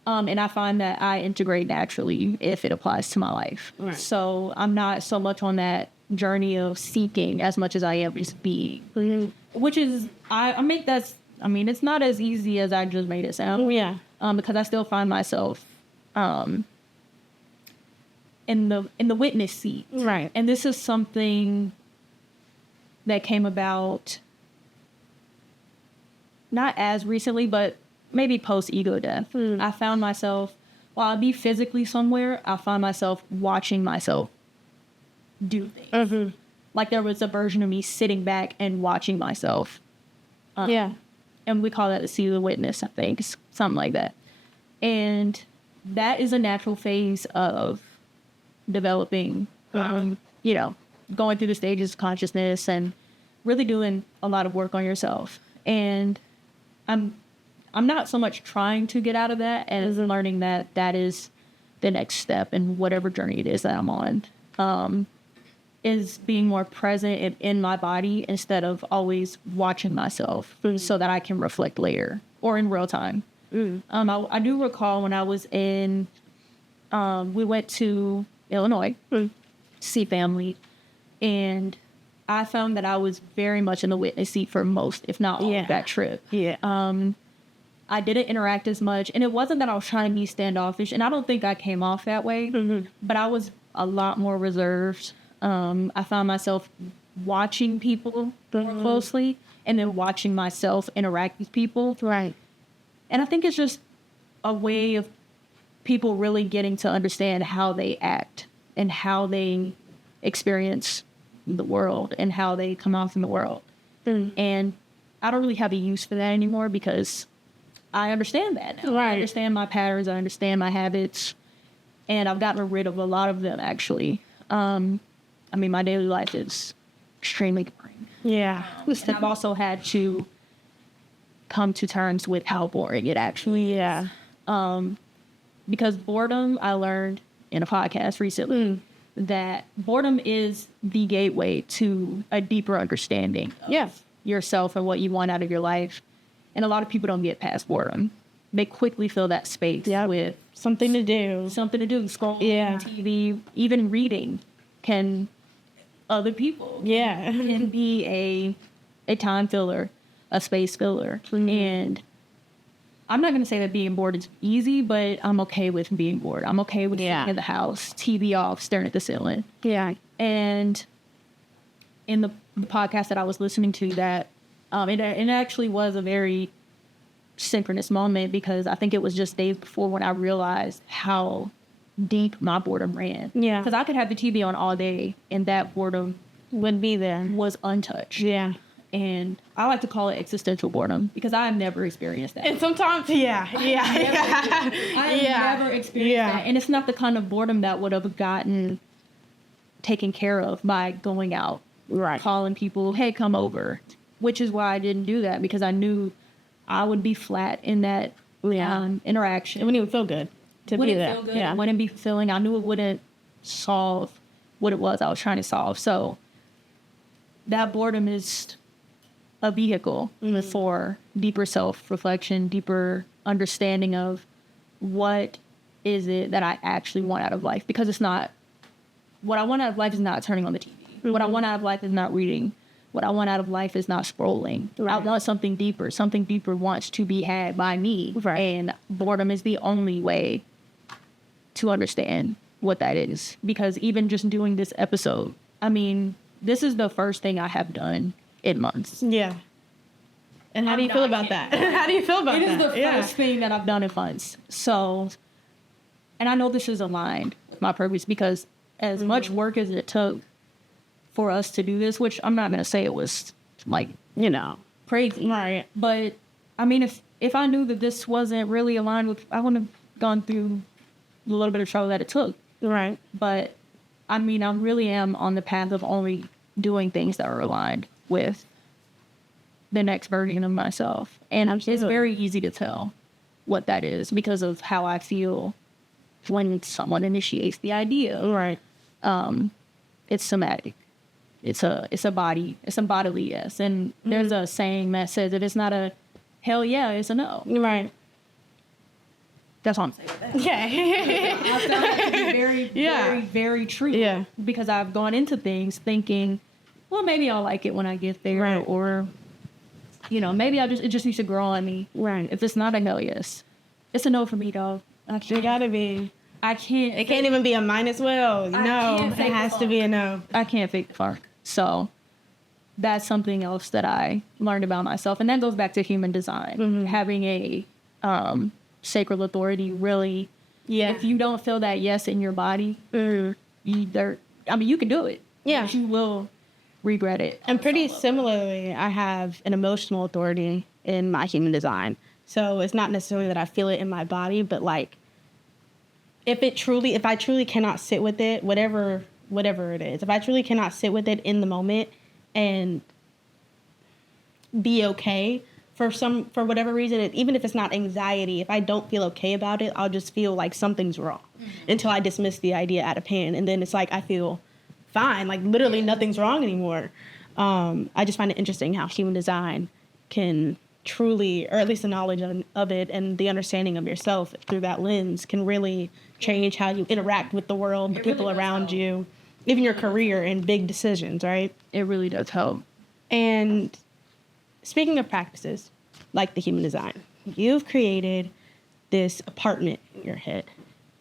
And I find that I integrate naturally if it applies to my life. Right. So I'm not so much on that journey of seeking as much as I am just being. Which is, I make that's, I mean, it's not as easy as I just made it sound. Yeah. Because I still find myself in the witness seat. Right. And this is something that came about not as recently, but maybe post-ego death. I found myself, while I'd be physically somewhere, I found myself watching myself do things. Like there was a version of me sitting back and watching myself. And we call that the seat of the witness, I think. Something like that. And that is a natural phase of developing, you know, going through the stages of consciousness and really doing a lot of work on yourself. And I'm not so much trying to get out of that as learning that that is the next step in whatever journey it is that I'm on, is being more present in my body instead of always watching myself so that I can reflect later or in real time. I do recall when I was in, we went to Illinois to see family, and I found that I was very much in the witness seat for most, if not all, of that trip. I didn't interact as much, and it wasn't that I was trying to be standoffish, and I don't think I came off that way, but I was a lot more reserved. I found myself watching people more closely and then watching myself interact with people. Right. And I think it's just a way of people really getting to understand how they act and how they experience the world and how they come off in the world. And I don't really have a use for that anymore because I understand that now. I understand my patterns. I understand my habits. And I've gotten rid of a lot of them, actually. I mean, my daily life is extremely boring. And I've also had to come to terms with how boring it actually is. Because boredom, I learned in a podcast recently that boredom is the gateway to a deeper understanding of yourself and what you want out of your life. And a lot of people don't get past boredom. They quickly fill that space with something to do. Scrolling, TV, even reading can, other people can be a time filler, a space filler. And I'm not going to say that being bored is easy, but I'm okay with being bored. I'm okay with sitting in the house, TV off, staring at the ceiling. Yeah. And in the podcast that I was listening to, that it actually was a very synchronous moment, because I think it was just days before when I realized how deep my boredom ran. Yeah. Because I could have the TV on all day and that boredom Would be there. was untouched. Yeah. And I like to call it existential boredom, because I've never experienced that. And sometimes, I have never experienced that. And it's not the kind of boredom that would have gotten taken care of by going out, Right. calling people, hey, come over, which is why I didn't do that, because I knew I would be flat in that interaction. It wouldn't even feel good to Wouldn't be there. feel good. Yeah. It wouldn't be fulfilling. I knew it wouldn't solve what it was I was trying to solve. So that boredom is a vehicle for deeper self-reflection, deeper understanding of what is it that I actually want out of life. Because it's not, what I want out of life is not turning on the TV. Mm-hmm. What I want out of life is not reading. What I want out of life is not scrolling. Right. I want something deeper. Something deeper wants to be had by me. Right. And boredom is the only way to understand what that is. Because even just doing this episode, I mean, this is the first thing I have done in months. Yeah. And how do you feel about that? How do you feel about that? It is the first thing that I've done in months. So, and I know this is aligned with my purpose, because as much work as it took for us to do this, which I'm not going to say it was like, crazy. Right. But I mean, if I knew that this wasn't really aligned with, I wouldn't have gone through the little bit of trouble that it took. Right. But I mean, I really am on the path of only doing things that are aligned with the next version of myself. And It's very easy to tell what that is because of how I feel when someone initiates the idea. Right. It's somatic. It's a bodily yes. And there's a saying that says if it's not a hell yeah, it's a no. Right. That's all I'm saying about that. Yeah. I found it to be very, very, very true. Yeah. Because I've gone into things thinking, well, maybe I'll like it when I get there. Right. Or, maybe it just needs to grow on me. Right. If it's not a hell yes, it's a no for me, though. It gotta be. I can't. It can't even be a might as well. No, it has to be a no. I can't fake the funk. So that's something else that I learned about myself. And that goes back to human design. Mm-hmm. Having a sacral authority, really. Yeah. If you don't feel that yes in your body, you can do it. Yeah. But you will regret it. And pretty similarly, I have an emotional authority in my human design. So it's not necessarily that I feel it in my body, but like if I truly cannot sit with it, whatever it is, if I truly cannot sit with it in the moment and be okay for whatever reason, even if it's not anxiety, if I don't feel okay about it, I'll just feel like something's wrong until I dismiss the idea out of hand. And then it's like I feel fine, like literally nothing's wrong anymore. I just find it interesting how human design can truly, or at least the knowledge of it and the understanding of yourself through that lens can really change how you interact with the world, the people around you, even your career and big decisions, right? It really does help. And speaking of practices, like the human design, you've created this apartment in your head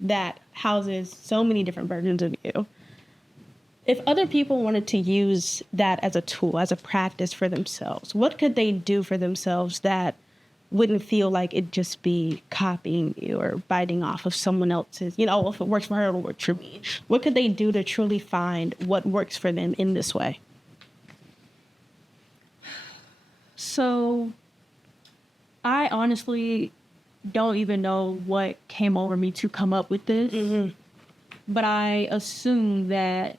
that houses so many different versions of you. If other people wanted to use that as a tool, as a practice for themselves, what could they do for themselves that wouldn't feel like it'd just be copying you or biting off of someone else's, if it works for her, it'll work for me. What could they do to truly find what works for them in this way? So I honestly don't even know what came over me to come up with this, but I assume that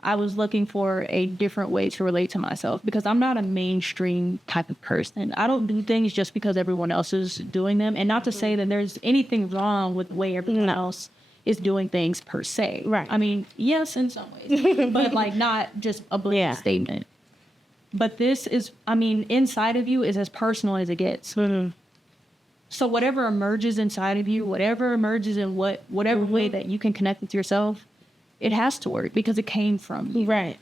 I was looking for a different way to relate to myself because I'm not a mainstream type of person. I don't do things just because everyone else is doing them. And not to say that there's anything wrong with the way everyone else is doing things per se. Right. I mean, yes, in some ways, but like not just a blanket statement. But this is, inside of you is as personal as it gets. Mm-hmm. So whatever emerges inside of you, whatever emerges in whatever way that you can connect with yourself, it has to work because it came from you. Right.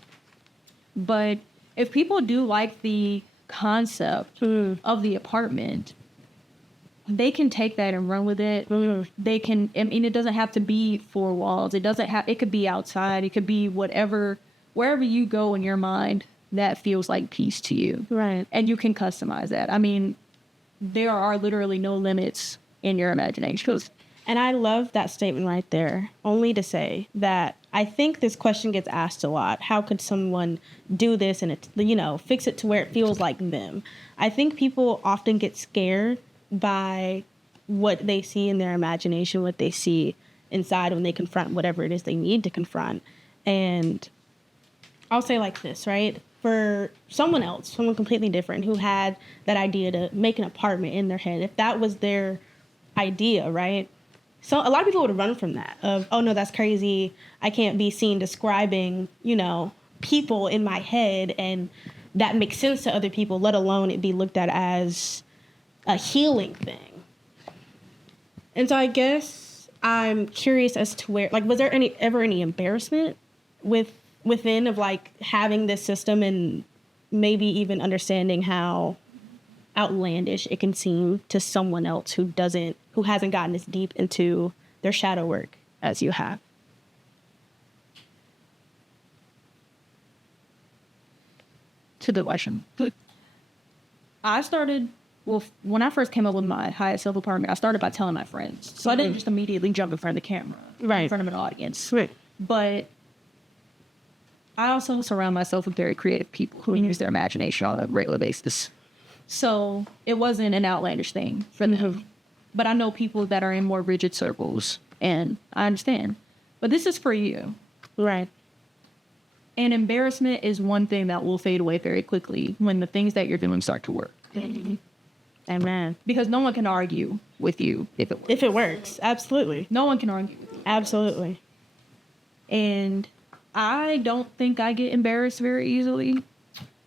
But if people do like the concept of the apartment, they can take that and run with it. They can, I mean, it doesn't have to be four walls. It could be outside. It could be wherever you go in your mind that feels like peace to you. Right. And you can customize that. I mean, there are literally no limits in your imagination. And I love that statement right there, only to say that I think this question gets asked a lot. How could someone do this and, fix it to where it feels like them? I think people often get scared by what they see in their imagination, what they see inside when they confront whatever it is they need to confront. And I'll say like this, right? For someone else, someone completely different who had that idea to make an apartment in their head, if that was their idea, right? So a lot of people would run from that of, oh no, that's crazy. I can't be seen describing, people in my head, and that makes sense to other people, let alone it be looked at as a healing thing. And so I guess I'm curious as to where, like, was there ever any embarrassment within of like having this system, and maybe even understanding how outlandish it can seem to someone else who hasn't gotten as deep into their shadow work as you have? To the question. When I first came up with my highest self apartment, I started by telling my friends. So I didn't just immediately jump in front of the camera, in front of an audience. Right. But I also surround myself with very creative people who use their imagination on a regular basis. So it wasn't an outlandish thing for them. But I know people that are in more rigid circles, and I understand. But this is for you. Right. And embarrassment is one thing that will fade away very quickly when the things that you're doing start to work. Amen. Because no one can argue with you if it works. If it works, absolutely. No one can argue with you. Absolutely. And I don't think I get embarrassed very easily.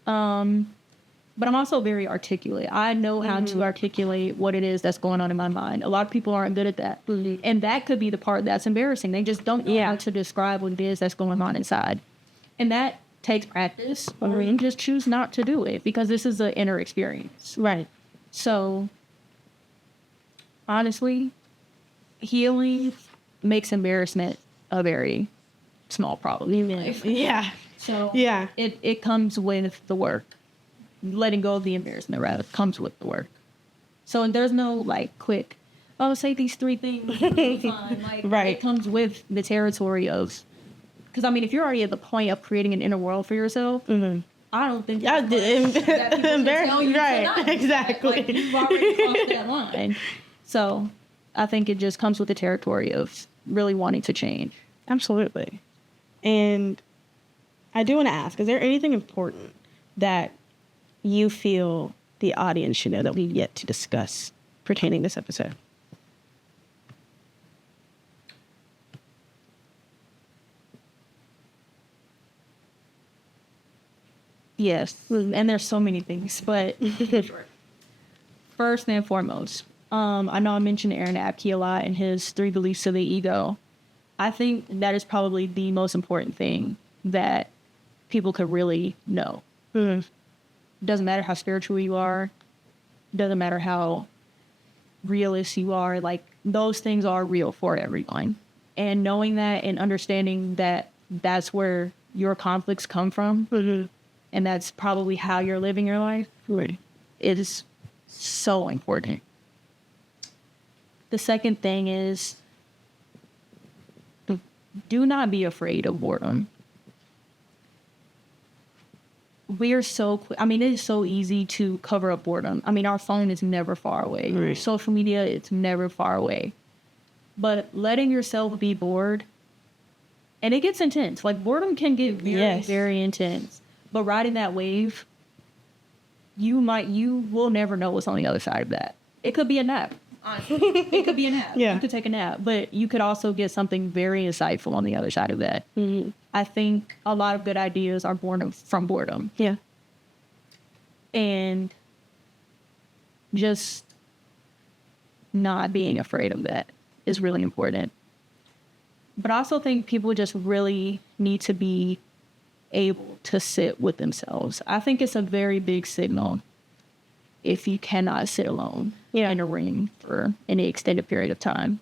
But I'm also very articulate. I know how to articulate what it is that's going on in my mind. A lot of people aren't good at that. And that could be the part that's embarrassing. They just don't know how to describe what it is that's going on inside. And that takes practice, or you just choose not to do it, because this is an inner experience. Right. So, honestly, healing makes embarrassment a very small problem in life. Yeah. So, it comes with the work. Letting go of the embarrassment, rather, comes with the work. So there's no, like, quick, say these 3 things, it'll be fine. Like, it comes with the territory of, because, I mean, if you're already at the point of creating an inner world for yourself, I don't think that people can tell you to not do exactly. that. Like, you've already crossed that line. So I think it just comes with the territory of really wanting to change. Absolutely. And I do want to ask, is there anything important that you feel the audience should know that we've yet to discuss pertaining this episode? Yes, and there's so many things, but first and foremost, I know I mentioned Aaron Abke a lot and his 3 beliefs of the ego. I think that is probably the most important thing that people could really know. Doesn't matter how spiritual you are, doesn't matter how realist you are, like, those things are real for everyone. And knowing that and understanding that that's where your conflicts come from, and that's probably how you're living your life, is so important. The second thing is, do not be afraid of boredom. It is so easy to cover up boredom. I mean, our phone is never far away. Social media, it's never far away. But letting yourself be bored, and it gets intense. Like, boredom can get very, very intense. But riding that wave, you will never know what's on the other side of that. It could be a nap. Honestly, it could be a nap. You could take a nap, but you could also get something very insightful on the other side of that. I think a lot of good ideas are born from boredom. Yeah. And just not being afraid of that is really important. But I also think people just really need to be able to sit with themselves. I think it's a very big signal if you cannot sit alone in a ring for any extended period of time.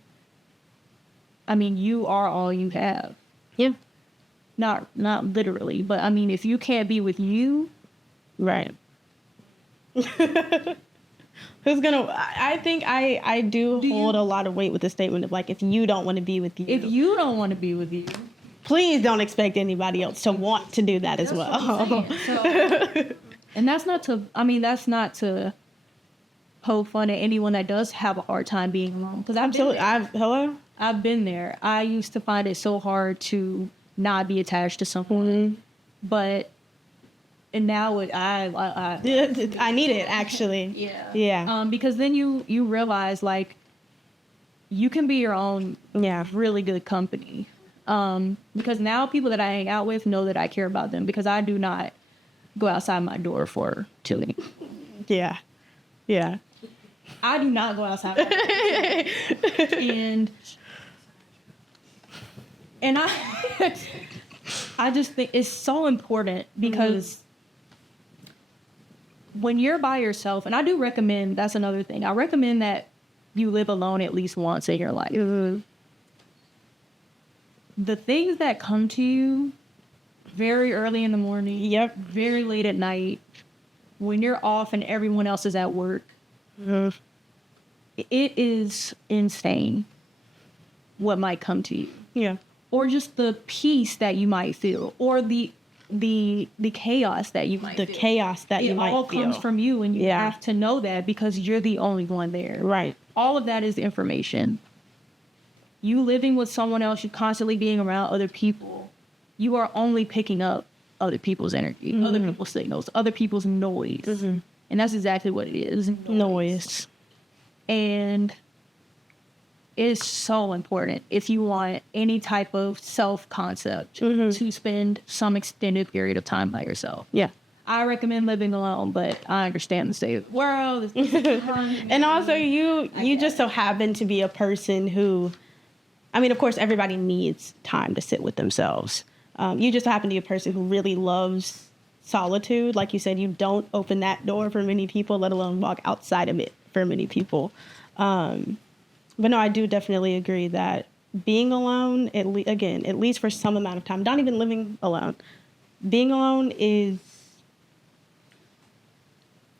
I mean, you are all you have. Yeah. Not literally, but I mean, if you can't be with you, right. Who's gonna? I think I do hold a lot of weight with the statement of like, if you don't want to be with you, if you don't want to be with you, please don't expect anybody else to want to do that as well. What I'm saying. So, and that's not to poke fun at anyone that does have a hard time being alone. Because I've been there. I used to find it so hard to not be attached to someone, but now I need it actually. Yeah. Because then you realize like you can be your own really good company. Because now people that I hang out with know that I care about them because I do not go outside my door for chilling. Yeah. I do not go outside. and I just think it's so important because when you're by yourself, and I do recommend, that's another thing, I recommend that you live alone at least once in your life. The things that come to you very early in the morning, very late at night, when you're off and everyone else is at work, it is insane what might come to you. Yeah. Or just the peace that you might feel, or the chaos that you might feel. The chaos that you might feel. It all comes from you, and you have to know that because you're the only one there. Right. All of that is information. You living with someone else, you constantly being around other people, you are only picking up other people's energy, other people's signals, other people's noise. And that's exactly what it is. Noise. And it's so important if you want any type of self-concept to spend some extended period of time by yourself. Yeah. I recommend living alone, but I understand the state of the world. And also you just so happen to be a person who, I mean, of course, everybody needs time to sit with themselves. You just happen to be a person who really loves solitude. Like you said, you don't open that door for many people, let alone walk outside of it for many people. But no, I do definitely agree that being alone, at least for some amount of time, not even living alone, being alone is,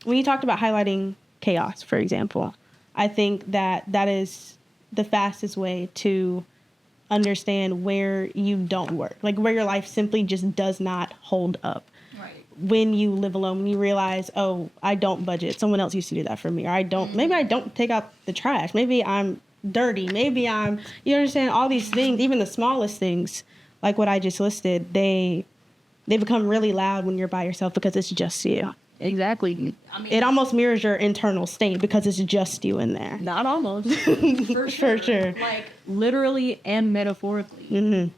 when you talked about highlighting chaos, for example, I think that is the fastest way to understand where you don't work, like where your life simply just does not hold up. Right. When you live alone, when you realize, oh, I don't budget. Someone else used to do that for me. Or maybe I don't take out the trash. Maybe I'm dirty. Maybe you understand all these things, even the smallest things, like what I just listed, they become really loud when you're by yourself because it's just you. Exactly. I mean, it almost mirrors your internal state because it's just you in there. Not almost. For sure. For sure. Like literally and metaphorically.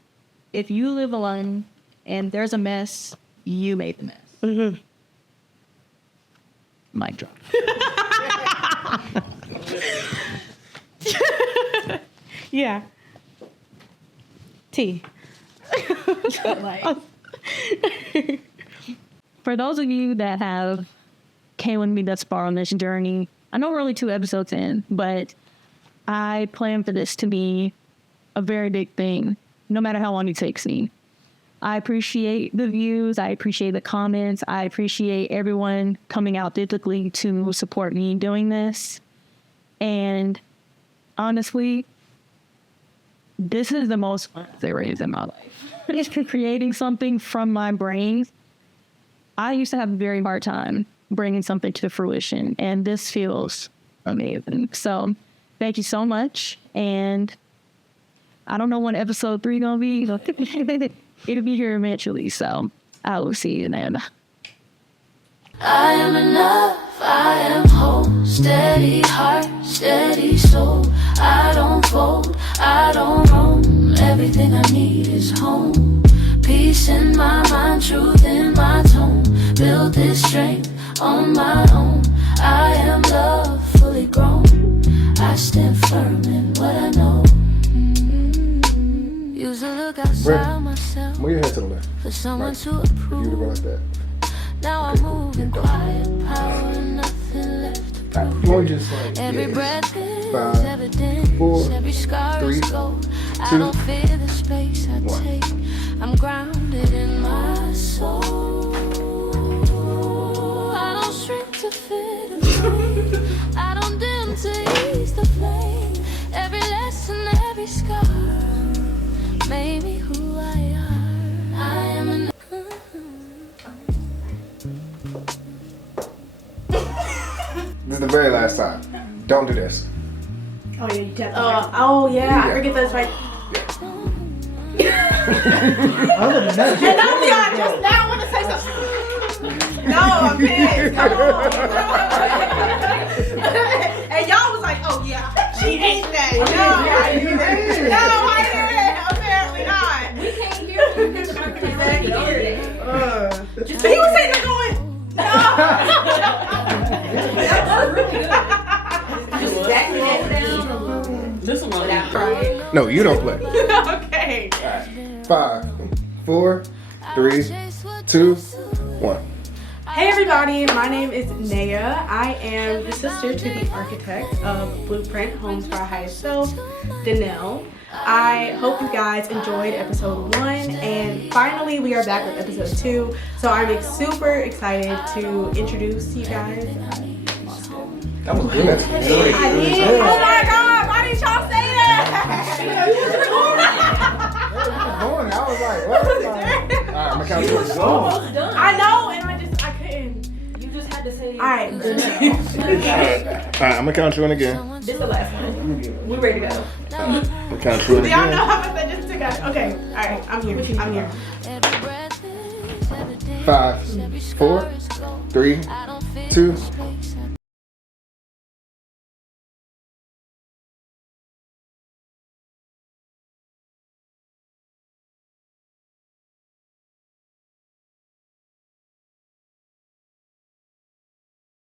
If you live alone and there's a mess, you made the mess. Mic drop. Yeah. T. Like, for those of you that have came with me thus far on this journey, I know we're only 2 episodes in, but I plan for this to be a very big thing, no matter how long it takes me. I appreciate the views. I appreciate the comments. I appreciate everyone coming out physically to support me doing this. And honestly, this is the most fun there is in my life. It's creating something from my brain. I used to have a very hard time bringing something to fruition, and this feels amazing. So thank you so much. And I don't know when episode 3 gonna be. It'll be here eventually, so I will see you then. I am enough, I am whole. Steady heart, steady soul. I don't fold, I don't roam. Everything I need is home. Peace in my mind, truth in my tone. Build this strength on my own. I am love, fully grown. I stand firm in what I know. Use a look outside myself. Move your head to the left. For someone Right. to approve. You to go like that. Now I'm moving quiet, power, nothing left to prove. We'll just like Every yes. breath is 5, evidence, 4, every scar 3, is gold. I 2, don't fear the space I 1. take. I'm grounded in my soul. I don't shrink to fit. I don't dim to ease the flame. Every lesson, every scar made me who I am. I am an This is the very last time. Don't do this. Oh yeah, you definitely. Oh yeah, I forget that's like. Other than that, And now we are just now want to say something. No, I'm pissed. Come on. And y'all was like, oh yeah, she hates that. No, no, I didn't. Apparently not. We can't hear you because of our exactly. Just he was saying going. No. This one really out. No, you don't play. Okay. 5, 4, 3, 2, 1. Hey everybody, my name is Naya. I am the sister to the architect of Blueprint, Home to Our Highest Self, Danelle. I hope you guys enjoyed episode 1, and finally we are back with episode 2. So I'm super excited to introduce you guys. That was good. I did. Oh my God, why didn't y'all say that? Because you was I was like, what? I'm gonna count this. I know, and I couldn't. You just had to say. All right, Danelle. Alright, I'm gonna count you in again. This the last one. We ready to go. I'm gonna count you in Do y'all know again. how much I just took out? Okay, all right, I'm here. I'm here. 5, 4, 3, 2,